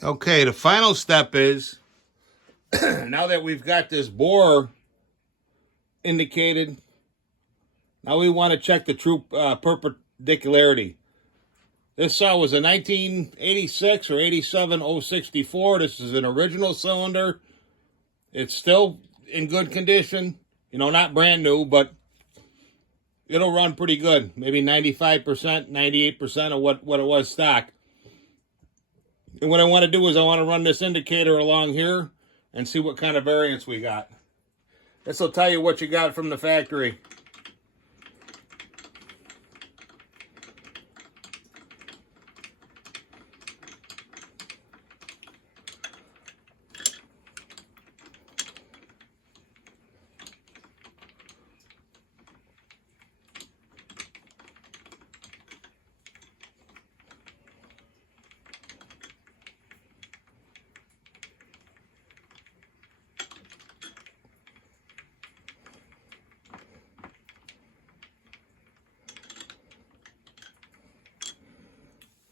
Okay, the final step is, now that we've got this bore indicated, now we want to check the true perpendicularity. This saw was a 1986 or 87 064. This is an original cylinder. It's still in good condition. You know, not brand new, but it'll run pretty good. Maybe 95%, 98% of what it was stock. And what I want to do is I want to run this indicator along here and see what kind of variance we got. This will tell you what you got from the factory.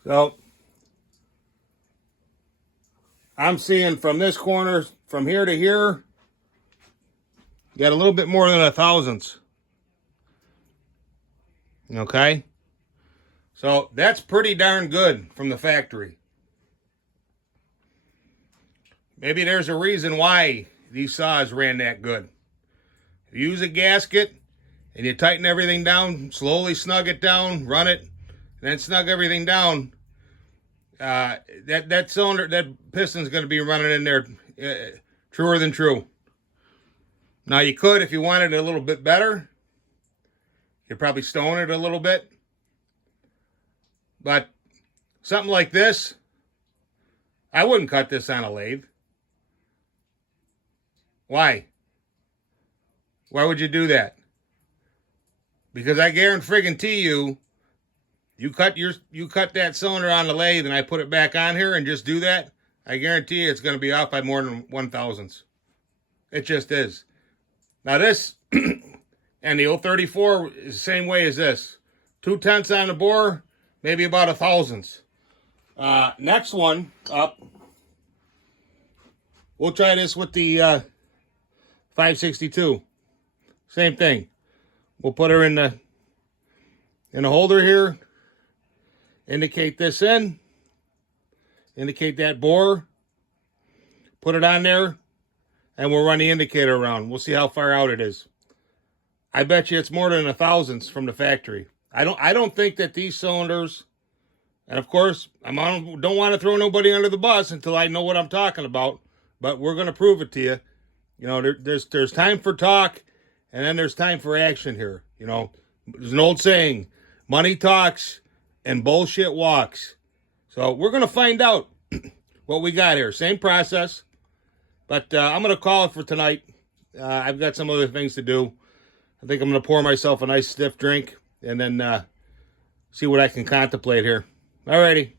So I'm seeing from this corner, from here to here, you got a little bit more than a thousandths. Okay? So that's pretty darn good from the factory. Maybe there's a reason why these saws ran that good. If you use a gasket and you tighten everything down, slowly snug it down, run it, and then snug everything down, that cylinder, that piston's going to be running in there truer than true. Now you could, if you wanted it a little bit better, you'd probably stone it a little bit. But something like this, I wouldn't cut this on a lathe. Why? Why would you do that? Because I guarantee you, you cut that cylinder on the lathe and I put it back on here and just do that, I guarantee you it's going to be off by more than 1/1000th. It just is. Now this, and the 034 is the same way as this. 2/10 on the bore, maybe about 1/1000th. Next one up, we'll try this with the 562. Same thing. We'll put her in the holder here. Indicate this in. Indicate that bore. Put it on there. And we'll run the indicator around. We'll see how far out it is. I bet you it's more than 1/1000th from the factory. I don't think that these cylinders, and of course, I don't want to throw nobody under the bus until I know what I'm talking about, but we're going to prove it to you. You know, there's time for talk, and then there's time for action here. You know, there's an old saying, money talks and bullshit walks. So we're going to find out what we got here. Same process, but I'm going to call it for tonight. I've got some other things to do. I think I'm going to pour myself a nice stiff drink and then see what I can contemplate here. Alrighty.